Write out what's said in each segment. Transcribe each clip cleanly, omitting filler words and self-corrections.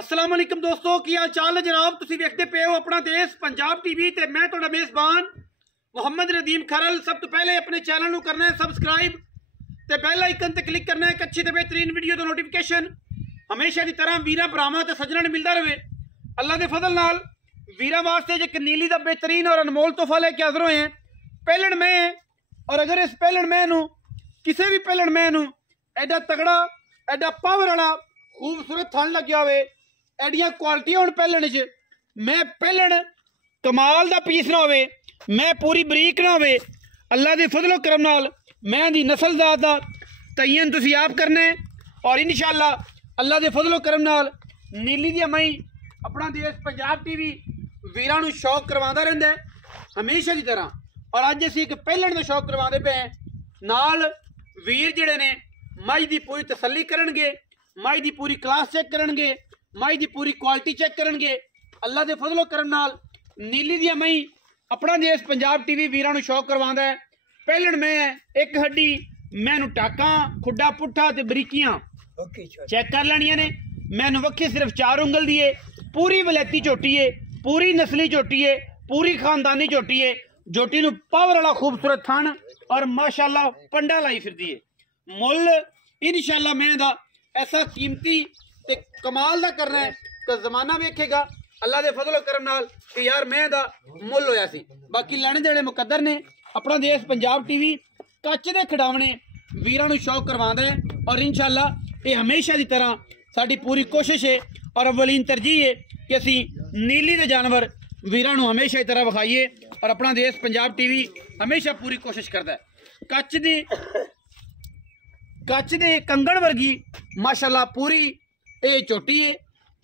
अस्सलाम वालेकुम दोस्तों, की हाल चाल है जनाब। तुसी देखते पे हो अपना देश पंजाब टीवी ते मैं तुहाडा मेज़बान मोहम्मद नदीम खरल। सब तो पहले अपने चैनल नूं करना है सबसक्राइब ते बेल आइकन ते क्लिक करना है एक अच्छी ते बेहतरीन वीडियो दा नोटिफिकेशन हमेशा की तरह वीरां भरावां ते सज्जणां नूं मिलदा रहे। अल्लाह दे फजल नाल वीरां वास्ते जे एक नीली दा बेहतरीन और अनमोल तोहफा लेके हाज़र होए हैं। पहलण में और अगर इस पहलण में नूं किसी भी पहलण में नूं एडा तगड़ा एडा पावर वाला खूबसूरत थन लग्या होवे, एडियां क्वालिटियां होण पहलण च, मैं पहलण कमाल दा पीस ना होवे, मैं पूरी बरीक ना होवे, अल्लाह दे फजलो करम नाल मैं दी नस्ल ज़ात दा तयन तुसीं आप करना है। और इंशाअल्लाह अल्लाह दे फजलो करम नाल नीली दी मई अपना देश पंजाब टीवी वीरां नूं शौक करवांदा रहिंदा है हमेशा की तरह। और अज असीं एक पहलण दा शौक करवांदे पे नाल वीर जिहड़े ने मई दी पूरी तसल्ली करनगे, मई दी पूरी क्लास चेक करनगे, मई दी पूरी क्वालिटी चेक करनगे। अल्लाह दे फजलो करम नाल नीली दी मई अपना देश पंजाब टीवी वीरां नूं शौक करवांदा है। पहलण में एक हड्डी मैनू टाकां खुड्डा पुट्ठा ते बरीकियां चेक कर लैनियां ने। मैनू वक्खी सिर्फ 4 उंगल दी है, पूरी वलैती झोटी है, पूरी नस्ली झोटी है, पूरी खानदानी झोटी है। झोटी नूं पावर वाला खूबसूरत थन और माशाअल्लाह पंडा लाई फिरदी है। मुल इंशाअल्लाह मैं दा ऐसा कीमती ते कमाल दा करना है कि जमाना वेखेगा अल्लाह दे फजलो करम नाल कि यार मैं दा मुल होया सी। बाकी लैने देने मुकद्दर ने। अपना देश पंजाब टीवी कच दे खिडावने वीरां नूं शौक करवांदा है और इंशाअल्लाह ये हमेशा की तरह साडी पूरी कोशिश है और अव्वलीन तरजीह है कि असी नीली दे जानवर वीरां नूं हमेशा की तरह विखाइए। और अपना देश पंजाब टीवी हमेशा पूरी कोशिश करता है। कच दे कंगण वर्गी माशाअल्लाह पूरी ये चोटी है,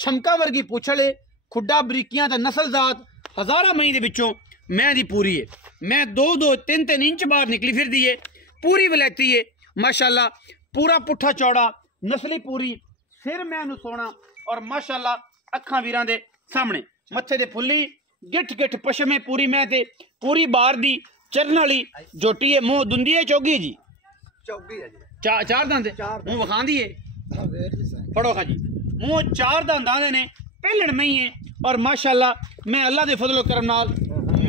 छमका वर्गी पूछल है, खुड्डा बरीकियां ते नस्ल जात हज़ारा मई दे विचों मैं दी पूरी है। मैं 2-2 3-3 इंच बाहर निकली फिरदी है, पूरी वलैती है माशाअल्लाह, पूरा पुट्ठा चौड़ा नस्ली पूरी, सिर मैनू सोना और माशाअल्लाह अखां वीरां दे सामने, मत्थे दे फुल्ली गिठ गिठ पशमे पूरी मैं ते पूरी बार दी चरण वाली झोटी है। मुंह दुंदी है चौगी जी, चौगी है जी, चार दंद मुंह वखांदी है, फड़ो खा जी, मुंह 4 दंदां ने, पहलण में ही है और माशाअल्लाह मैं अल्लाह दे फजलो करम नाल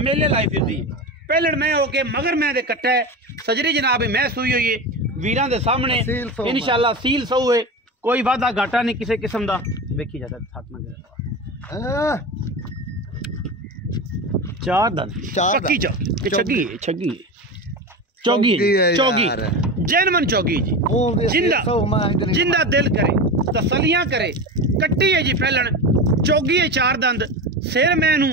मेले लाई फिरदी है। पहलण में होके मगर मैं दे कट्टा है, सजरी जनाब मैं सूई हुई है वीरां दे सामने इंशाअल्लाह सील सऊ है, कोई वादा घाटा नहीं किसी किस्म दा। वेखी जाता साथ में 4 दंद चक्की छगी छगी चौगी चौगी जैनमन चौगी जी, जिंदा दिल करे तसलियां करे, कट्टी है जी पहलण चौगी है 4 दंद, सिर मैनू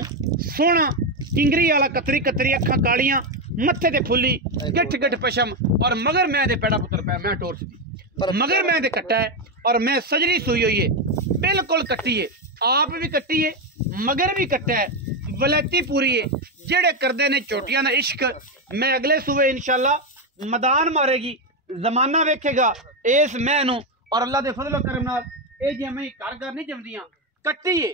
सोना इंगरी वाला कतरी कतरी अखां कालियां, मत्थे ते फुल्ली गिठ गिठ पशम और मगर मैं दे पेड़ा पुत्र पै मैं टोर सी मगर मैं दे कट्टा है और मैं सजरी सूई हुई है, बिल्कुल कट्टी है, आप भी कट्टी है मगर भी कट्टा है, वलैती पूरी है। जेड़े करदे ने चोटियां दा इश्क मैं अगले सूबे इंशाअल्लाह मैदान मारेगी, जमाना वेखेगा इस मैनू और अल्लाह दे फजलो करम नाल ए जी मैं घर घर नहीं जमदियां, कट्टी है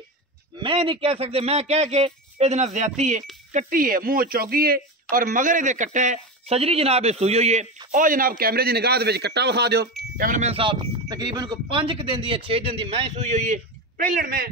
मैं नहीं कह सकते, मैं कह के इहदे नाल ज्यादती है, कट्टी है मुंह चौगी है और मगर इहदे कट्टा है, सजरी जनाब सूई हुई है। और जनाब कैमरे की निगाह दे कट्टा विखा दो कैमरामैन साहब, तकरीबन को 5 दिन दी है 6 दिन दी मैं सूई हुई है। पहलण में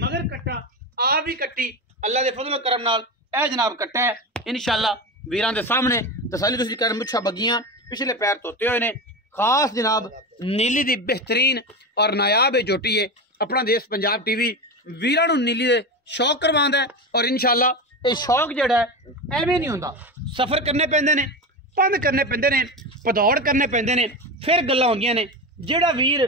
मगर कट्टा आप भी कट्टी अल्लाह दे फजलो करम नाल ए जनाब कट्टा है इंशाअल्लाह वीरां दे सामने तसल्ली तुसीं कर, मुच्छा बगियां पिछले पैर धोते हुए ने, खास जनाब नीली दी बेहतरीन और नायाब झोटी है। अपना देश पंजाब टीवी वीरां नूं नीली दे शौक करवांदा है और इंशाअल्लाह ये शौक जिहड़ा है एवें नहीं हुंदा, सफर करने पैंदे ने, पंध करने पैंदे ने, भदौड़ करने पैंदे ने, फिर गल्लां होंदियां ने। जेड़ा वीर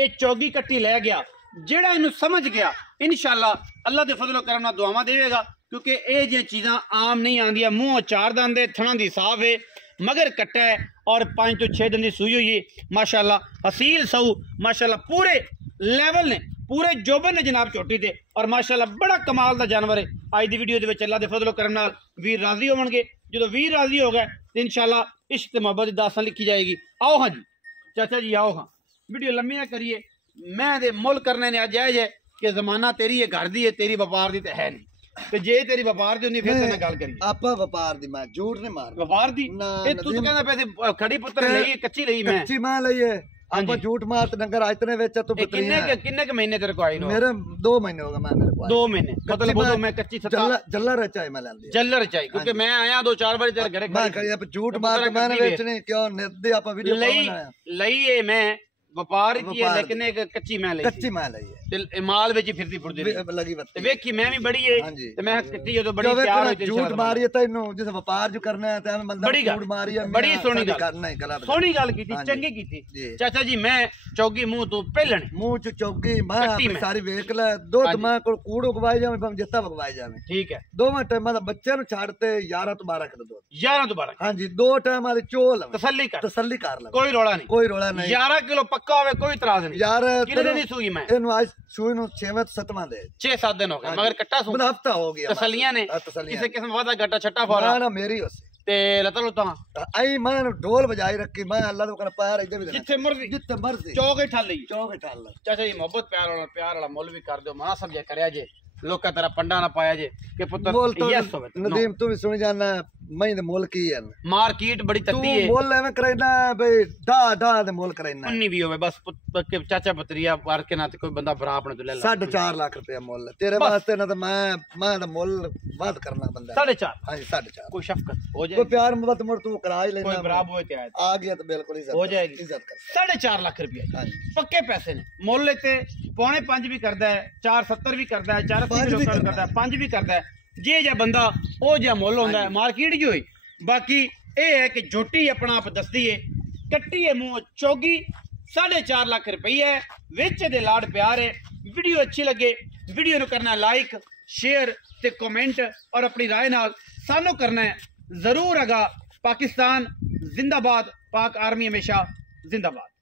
ये चौगी कट्टी लै गया, जेड़ा इनू समझ गया इंशाअल्लाह अल्लाह दे फजलो करम नाल दुआवां देवेगा, क्योंकि ये जी चीज़ां आम नहीं आंदियां। मुँह 4 दंद है, थणा दी साफ है, मगर कट्टा है और 5 तो 6 दिन की सूई हुई है माशाअल्लाह, हसील सऊ माशाअल्लाह, पूरे लेवल ने, पूरे जोबन ने जनाब चोटी ते और माशाअल्लाह बड़ा कमाल का जानवर है। आज की वीडियो के अल्लाह दे फजलो करम नाल वीर राजी होवणगे, जो वीर राजी हो गए तो इंशाअल्लाह इश्क ते मोहब्बत दी दास्तान लिखी जाएगी। आओ हाँ जी चाचा जी आओ हाँ, वीडियो लम्मी ना करिए, मैं दे मुल करने ने जायज है कि जमाना तेरी है घर दी है, तेरी व्यापार दी तो है नहीं, ਤੇ ਜੇ ਤੇਰੀ ਵਪਾਰ ਦੀ ਹੁੰਦੀ ਫਿਰ ਤੇ ਗੱਲ ਕਰੀ ਆਪਾਂ ਵਪਾਰ ਦੀ, ਮੈਂ ਝੂਠ ਨਹੀਂ ਮਾਰਦਾ ਵਪਾਰ ਦੀ। ਇਹ ਤੂੰ ਕਹਿੰਦਾ ਪੈਸੇ ਖੜੀ ਪੁੱਤਰ ਲਈ ਕੱਚੀ ਲਈ, ਮੈਂ ਕੱਚੀ ਮੈਂ ਲਈ ਹੈ ਆਪਾਂ ਝੂਠ ਮਾਰ ਤੇ ਡੰਗਰ ਇਤਨੇ ਵਿੱਚ ਤੂੰ ਕਿੰਨੇ ਕਿੰਨੇ ਮਹੀਨੇ ਤੇਰੇ ਕੋ ਆਈ ਨੂੰ? ਮੇਰੇ 2 ਮਹੀਨੇ ਹੋ ਗਏ ਮੈਂ ਮੇਰੇ ਕੋਲ 2 ਮਹੀਨੇ ਮਤਲਬ ਉਹ ਮੈਂ ਕੱਚੀ ਸੱਤਾ ਜੱਲਾ ਰਚਾਈ ਮੈਂ ਲੈਂਦੀ ਜੱਲਰ ਚਾਈ ਕਿਉਂਕਿ ਮੈਂ ਆਇਆ 2-4 ਵਾਰੀ ਤੇਰੇ ਘਰੇ ਮੈਂ ਕਰਿਆ ਝੂਠ ਮਾਰ ਕੇ ਮੈਂ ਵੇਚਣੇ ਕਿਉਂ ਨਿਰਦੇ ਆਪਾਂ ਵੀਡੀਓ ਪਾਉਣਾ ਲਈ ਇਹ ਮੈਂ ਵਪਾਰ ਕੀ ਹੈ ਲੇਕਿਨ ਇੱਕ ਕੱਚੀ ਮੈਂ ਲਈ ਕੱਚੀ ਮੈਂ ਲਈ ਤੇ ਮਾਲ ਵਿੱਚ ਫਿਰਦੀ ਫੁਰਦੀ ਲੱਗੀ ਬੱਤੀ ਤੇ ਵੇਖੀ ਮੈਂ ਵੀ ਬੜੀ ਏ ਤੇ ਮੈਂ ਕੱਟੀ ਜਦੋਂ ਬੜੀ ਤਿਆਰ ਹੋਈ ਤੇ ਝੂਠ ਮਾਰੀ ਤੈਨੂੰ ਜਿਸ ਵਪਾਰ ਜੋ ਕਰਨਾ ਹੈ ਤੇ ਬੰਦਾ ਝੂਠ ਮਾਰੀ ਬੜੀ ਸੋਹਣੀ ਗੱਲ ਕਰਨਾ ਹੀ ਗਲਤ ਸੋਹਣੀ ਗੱਲ ਕੀਤੀ ਚੰਗੀ ਕੀਤੀ ਚਾਚਾ ਜੀ ਮੈਂ ਚੌਗੀ ਮੂੰਹ ਤੋਂ ਪਹਿਲਣ ਮੂੰਹ ਚ ਚੌਗੀ ਮੈਂ ਆਪਣੀ ਸਾਰੀ ਵੇਖ ਲੈ ਦੁੱਧ ਮੈਂ ਕੋਲ ਕੂੜ ਉਗਵਾਈ ਜਾਵੇਂ ਭਾਵੇਂ ਜਿੱਤਾ ਉਗਵਾਈ ਜਾਵੇਂ ਠੀਕ ਹੈ ਦੋਵਾਂ ਟਾਈਮਾਂ ਦਾ ਬੱਚਿਆਂ ਨੂੰ ਛੱਡ ਤੇ 11 ਤੋਂ 12 ਕਿਲੋ ਦੁੱਧ 11 ਤੋਂ 12 ਹਾਂਜੀ 2 ਟਾਈਮਾਂ ਦੀ ਚੋਲ ਤਸੱਲੀ ਕਰ ਲੈ ਕੋਈ ਰੌਲਾ ਨਹੀਂ ਕੋਈ ਰੌਲਾ ਨਹੀਂ 11 ਕਿਲੋ ਪੱਕਾ ਹੋਵੇ ਕੋਈ ਇਤਰਾਜ਼ ਨਹੀਂ ਯਾਰ ਕਿੰਨੇ ਦਿਨ ਦੀ ਸੂਈ ਮੈਂ ਇਹਨੂੰ ਅੱਜ ਸੂਈ ਨੂੰ 6ਵਾਂ 7ਵਾਂ ਦੇ 6-7 ਦਿਨ ਹੋ ਗਏ ਮਗਰ ਕੱਟਾ ਸੂ ਹਫਤਾ ਹੋ ਗਿਆ ਤਸੱਲੀਆਂ ਨੇ ਕਿਸੇ ਕਿਸਮ ਵਾਦਾ ਗੱਟਾ ਛੱਟਾ ਫੋਰਾ ਨਾ ਮੇਰੀ ਉਸੇ ਤੇ ਲਤਾ ਲੁੱਤਾ ਆਈ ਮੈਂ ਢੋਲ ਵਜਾਈ ਰੱਖੀ ਮੈਂ ਅੱਲਾ ਤੋਂ ਕਰ ਪਾਰ ਇੱਧਰ ਵੀ ਜਿੱਥੇ ਮਰਜ਼ੀ ਚੌਕ ਠਾਲ ਠਾਲ ਚਾਚਾ ਜੀ ਮੁਹੱਬਤ ਪਿਆਰ ਵਾਲਾ ਮੁੱਲ ਵੀ ਕਰ ਦਿਓ ਮਨਾ ਸਮਝਿਆ ਕਰਿਆ ਜੇ ਲੋਕਾਂ ਤੇਰਾ ਪੰਡਾ ਨਾ ਪਾਇਆ ਜੇ ਕਿ ਪੁੱਤਰ ਯੈਸ ਹੋਵੇ ਨਦੀਮ ਤੂੰ ਵੀ ਸੁਣੀ ਜਾਣਾ ਮੈਂ ਦੇ ਮੁੱਲ ਕੀ ਹੈ ਮਾਰਕੀਟ ਬੜੀ ਤੱਤੀ ਹੈ ਮੁੱਲ ਐਵੇਂ ਕਰਾਇਨਾ ਬਈ ਢਾ ਦੇ ਮੁੱਲ ਕਰਾਇਨਾ ਉਨੀ ਵੀ ਹੋਵੇ ਬਸ ਚਾਚਾ ਪਤਰੀਆ ਵਾਰ ਕੇ ਨਾ ਤੇ ਕੋਈ ਬੰਦਾ ਭਰਾ ਆਪਣੇ ਤੋਂ ਲੈ ਲੈ 4.5 ਲੱਖ ਰੁਪਏ ਮੁੱਲ ਤੇਰੇ ਵਾਸਤੇ ਨਾ ਤਾਂ ਮੈਂ ਦਾ ਮੁੱਲ ਵੱਧ ਕਰਨਾ ਬੰਦਾ 4.5 ਹਾਂਜੀ 4.5 ਕੋਈ ਸ਼ਫਕਤ ਹੋ ਜਾਏ ਕੋਈ ਪਿਆਰ ਮੁਹੱਬਤ ਮੁੜ ਤੂੰ ਕਰਾ ਹੀ ਲੈਣਾ ਕੋਈ ਬਰਾਬ ਹੋਏ ਤੇ ਆ ਗਿਆ ਤਾਂ ਬਿਲਕੁਲ ਇੱਜ਼ਤ ਹੋ ਜਾਏਗੀ ਇੱਜ਼ਤ ਕਰ 4.5 ਲੱਖ ਰੁਪਏ ਹਾਂਜੀ ਪੱਕੇ ਪੈਸੇ ਨੇ ਮੁੱਲ ਤੇ 4.5 ਵੀ ਕਰਦਾ ਹੈ 4.70 ਵੀ ਕਰਦਾ ਹੈ 4.80 ਵੀ ਕਰਦਾ ਹੈ 5 ਵੀ ਕਰਦਾ ਹੈ ਜੇ ਜਿਹਾ ਬੰਦਾ ਉਹ ਜਿਹਾ ਮੁੱਲ ਹੁੰਦਾ ਹੈ ਮਾਰਕੀਟ ਜੀ ਹੋਈ ਬਾਕੀ ਇਹ ਹੈ ਕਿ ਝੋਟੀ ਆਪਣਾ ਆਪ ਦੱਸਦੀ ਏ ਕੱਟੀ ਏ ਮੂੰਹ ਚੌਗੀ 4.5 ਲੱਖ ਰੁਪਏ ਵਿੱਚ ਦੇ ਲਾੜ ਪਿਆਰ ਹੈ ਵੀਡੀਓ ਅੱਛੀ ਲੱਗੇ ਵੀਡੀਓ ਨੂੰ ਕਰਨਾ ਲਾਈਕ शेयर ते कमेंट और अपनी राय नाल सानू करना है जरूर। अगा पाकिस्तान जिंदाबाद, पाक आर्मी हमेशा जिंदाबाद।